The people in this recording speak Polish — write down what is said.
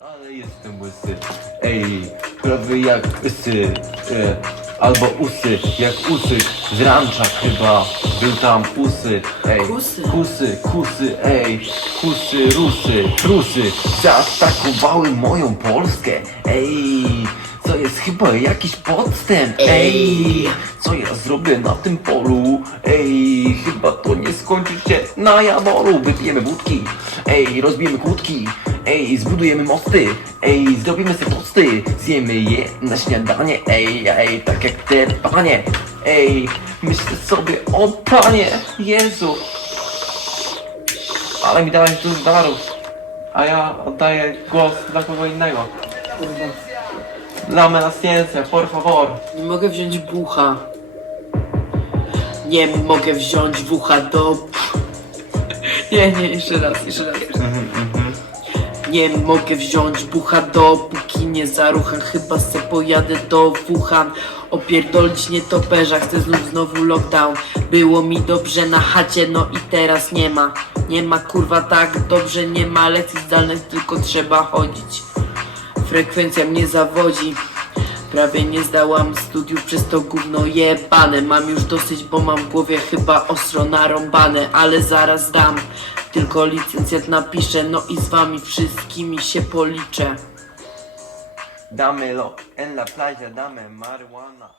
Ale jestem łysy, ej, prawy jak łysy, e, albo usy, jak usy z rancza chyba, był tam usy, ej, Kusy. kusy, kusy, ej, kusy, rusy, trusy, zaatakowały moją Polskę, ej, to jest chyba jakiś podstęp, ej, co ja zrobię na tym polu, ej, chyba to nie skończy się na jaworu, wypijemy wódki, ej, rozbijemy kłódki, ej, zbudujemy mosty, ej, zrobimy sobie tosty, zjemy je na śniadanie, ej, ej, tak jak te panie, ej, myślę sobie, o panie, Jezu, ale mi dałeś dużo darów, a ja oddaję głos dla kogo innego. Dame la ciencia, por favor. Nie mogę wziąć bucha. Nie mogę wziąć bucha do... Nie, nie, jeszcze raz, jeszcze raz. Jeszcze raz. Nie mogę wziąć bucha dopóki nie zarucham. Chyba se pojadę do Wuhan. Opierdolić nietoperza, chcę znów znowu lockdown. Było mi dobrze na chacie, no i teraz nie ma. Nie ma kurwa tak dobrze, nie ma. Lekcji zdalnych, tylko trzeba chodzić. Frekwencja mnie zawodzi Prawie nie zdałam studiów przez to gówno jebane. Mam już dosyć, bo mam w głowie chyba ostro narąbane Ale zaraz zdam, tylko licencjat napiszę No i z wami wszystkimi się policzę. Dame en la playa, dame marihuana.